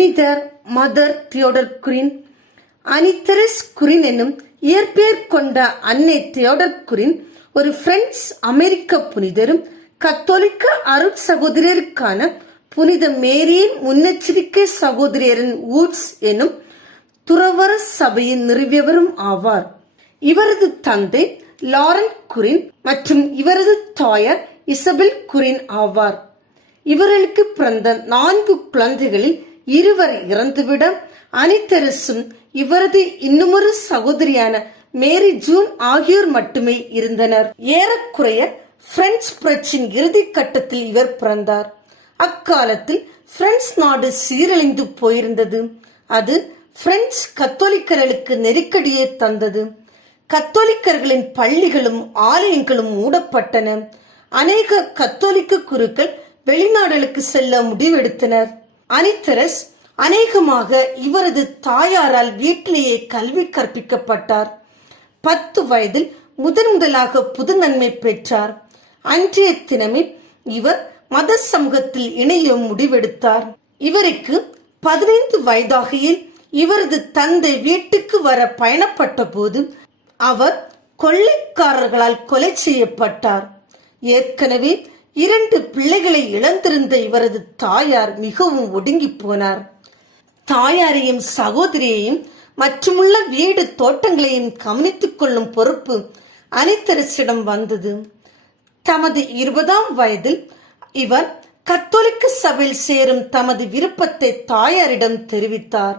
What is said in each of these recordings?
புனிதர் Mother Theodore Guerin Anne Therese Guerin என்னும் இயற்பெயர் கொண்ட அன்னை தியோடர் குரின் ஒரு பிரெஞ்சு அமெரிக்க புனிதரும் கத்தோலிக்க அருட் சகோதரருக்கான புனித மேரியின் முன்னெச்சரிக்கை சகோதரியரின் வூட்ஸ் எனும் துறவர சபையின் நிறுவியவரும் ஆவார். இவரது தந்தை லாரன் குரின் மற்றும் இவரது தாயார் இசபெல் குரின் ஆவார். இவர்களுக்கு பிறந்த நான்கு குழந்தைகளில் இருவர் இறந்துவிட அனித்தரசும் இவரது இன்னுமொரு சகோதரியான மேரி ஜூன் ஆகியோர் மட்டுமே இருந்தனர். ஏறக்குறைய பிரெஞ்சு புரட்சியின் இறுதி கட்டத்தில் இவர் பிறந்தார். அக்காலத்தில் பிரெஞ்சு நாடு சீரழிந்து போயிருந்தது. அது பிரெஞ்சு கத்தோலிக்கர்களுக்கு நெருக்கடியை தந்தது. கத்தோலிக்கர்களின் பள்ளிகளும் ஆலயங்களும் மூடப்பட்டன. அநேக கத்தோலிக்க குருக்கள் வெளிநாடுகளுக்கு செல்ல முடிவெடுத்தனர். அனித்தரஸ் அநேகமாக இவரது தாயாரால் வீட்டிலேயே கல்வி கற்பிக்கப்பட்டார். பத்து வயதில் முதன் முதலாக புது நன்மை பெற்றார். அன்றைய தினமே இவர் மத சமூகத்தில் இணைய முடிவெடுத்தார். இவருக்கு பதினைந்து வயதாகையில் இவரது தந்தை வீட்டுக்கு வர பயணப்பட்ட போது அவர் கொள்ளைக்காரர்களால் கொலை செய்யப்பட்டார். ஏற்கனவே இரண்டு பிள்ளைகளை இழந்திருந்த இவரது தாயார் மிகவும் ஒடுங்கி போனார். தாயாரையும் சகோதரியையும் மற்றுமுள்ள வீடு தோட்டங்களையும் கவனித்துக் கொள்ளும் பொறுப்பு அனைத்தரசிடம் வந்தது. தமது இருபதாம் வயதில் இவர் கத்தோலிக்க சபையில் சேரும் தமது விருப்பத்தை தாயாரிடம் தெரிவித்தார்.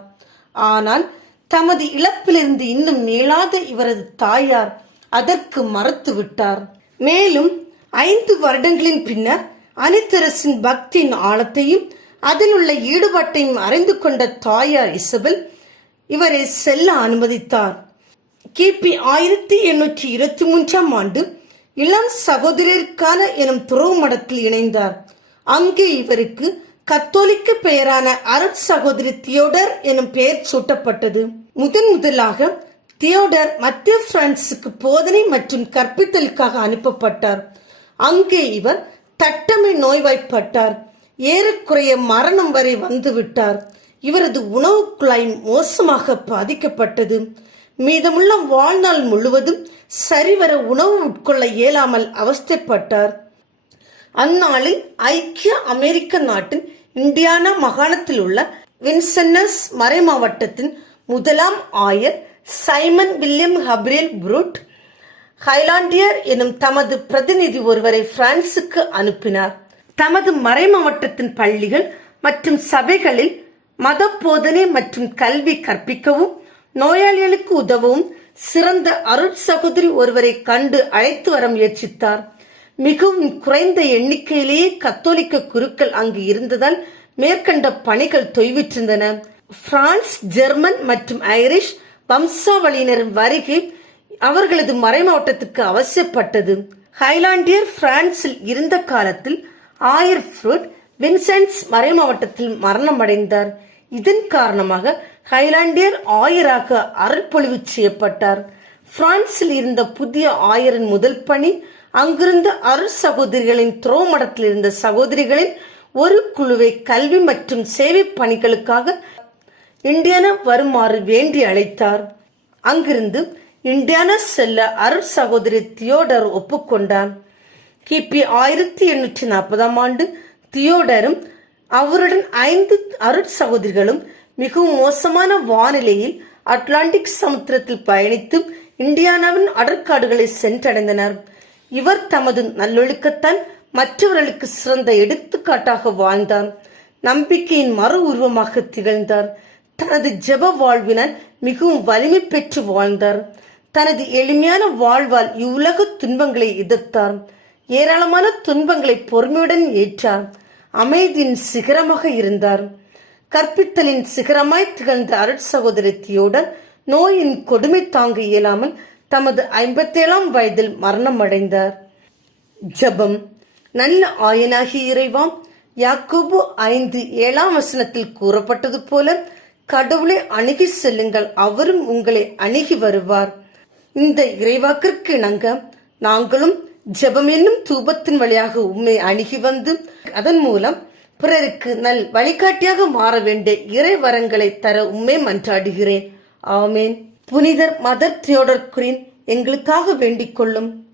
ஆனால் தமது இழப்பிலிருந்து இன்னும் மீளாத இவரது தாயார் அதற்கு மறுத்து விட்டார் மேலும் ஐந்து வருடங்களின் பின்னர் அனித்தரசின் பக்தியின் ஆழத்தையும் அதில் உள்ள ஈடுபாட்டையும் அறிந்து கொண்ட தாயார் இசபெல் இவரை செல்ல அனுமதித்தார். கிபி ஆயிரத்தி எண்ணூற்றி இருபத்தி மூன்றாம் ஆண்டு இளம் சகோதரருக்கான எனும் துறவு மடத்தில் இணைந்தார். அங்கே இவருக்கு கத்தோலிக்க பெயரான அருட் சகோதரி தியோடர் எனும் பெயர் சூட்டப்பட்டது. முதன் முதலாக தியோடர் மத்திய பிரான்சுக்கு போதனை மற்றும் கற்பித்தலுக்காக அனுப்பப்பட்டார். அங்கே இவர் தட்டமை நோய்வாய்ப்பட்டார். ஏறக்குறைய மரணம் வரை வந்துவிட்டார். இவரது உணவு குழாய் மோசமாக பாதிக்கப்பட்டது. மீதமுள்ள வாழ்நாள் முழுவதும் சரிவர உணவு உட்கொள்ள இயலாமல் அவஸ்தைப்பட்டார். அந்நாளில் ஐக்கிய அமெரிக்க நாட்டின் இண்டியானா மாகாணத்தில் உள்ள வின்சென்னஸ் மறைமாவட்டத்தின் முதலாம் ஆயர் Simon William Gabriel Brute Hailandiere எனும் தமது பிரதிநிதி ஒருவரை பிரான்சுக்கு அனுப்பினார். தமது மறைமாவட்டத்தின் பள்ளிகள் மற்றும் சபைகளில் மத போதனை மற்றும் கல்வி கற்பிக்கவும் நோயாளிகளுக்கு உதவும் சிறந்த அருட் சகோதரி ஒருவரை கண்டு அழைத்து வர முயற்சித்தார். மிகவும் குறைந்த எண்ணிக்கையிலேயே கத்தோலிக்க குருக்கள் அங்கு இருந்ததால் மேற்கண்ட பணிகள் தொய்விட்டிருந்தன பிரான்ஸ் ஜெர்மன் மற்றும் ஐரிஷ் வம்சாவளியினரின் வருகை அவர்களது மறைமாவட்டத்துக்கு அவசியப்பட்டது. ஹைலாண்டியர் பிரான்சில் இருந்த காலத்தில் ஆயர் ஃப்ரூட் வின்சென்ட்ஸ் மறைமாவட்டத்தில் மரணமடைந்தார். இதன் காரணமாக ஹைலாண்டியர் ஆயராக அருள்பொழிவு செய்யப்பட்டார். பிரான்சில் இருந்த புதிய ஆயரின் முதல் பணி அங்கிருந்த அருள் சகோதரிகளின் துரோமடத்தில் இருந்த சகோதரிகளின் ஒரு குழுவை கல்வி மற்றும் சேவை பணிகளுக்காக இந்தியன வருமாறு வேண்டி அழைத்தார். அங்கிருந்து இண்டியானா செல்ல அருள் சகோதரி தியோடர் ஒப்புக்கொண்டார் கிபி ஆயிரத்தி எண்ணூற்றி நாற்பதாம் ஆண்டு தியோடரும் அவருடன் ஐந்து அருட் சகோதரிகளும் மிகவும் மோசமான வானிலையில் அட்லாண்டிக் சமுத்திரத்தில் பயணித்து இந்தியானாவின் அடற்காடுகளை சென்றடைந்தனர். இவர் தமது நல்லொழுக்கத்தான் மற்றவர்களுக்கு சிறந்த எடுத்துக்காட்டாக வாழ்ந்தார். நம்பிக்கையின் மறு உருவமாக திகழ்ந்தார். தனது ஜெப வாழ்வினால் மிகவும் வலிமை பெற்று வாழ்ந்தார். தனது எளிமையான வாழ்வால் இவ்வுலக துன்பங்களை எதிர்த்தார். ஏராளமான துன்பங்களை பொறுமையுடன் ஏற்றார். அமைதியின் சிகரமாக இருந்தார். கற்பித்தலின் சிகரமாய் திகழ்ந்த அருட் சகோதரத்தியோடன் நோயின் கொடுமை தாங்க இயலாமல் தமது ஐம்பத்தேழாம் வயதில் மரணமடைந்தார். ஜெபம். நல்ல ஆயனாகி இறைவாம் யாக்கோபு ஐந்து ஏழாம் வசனத்தில் கூறப்பட்டது போல கடவுளை அணுகி செல்லுங்கள் அவரும் உங்களை அணுகி வருவார். இந்த இறைவாக்கிற்கு இணங்க நாங்களும் ஜெபம் என்னும் தூபத்தின் வழியாக உண்மை அணுகி வந்து அதன் மூலம் பிறருக்கு நல் வழிகாட்டியாக மாற வேண்டிய இறை வரங்களை தர உண்மை மன்றாடுகிறேன். ஆமேன். புனிதர் மதர் தியோடர் குரின் எங்களுக்காக வேண்டிக் கொள்ளும்.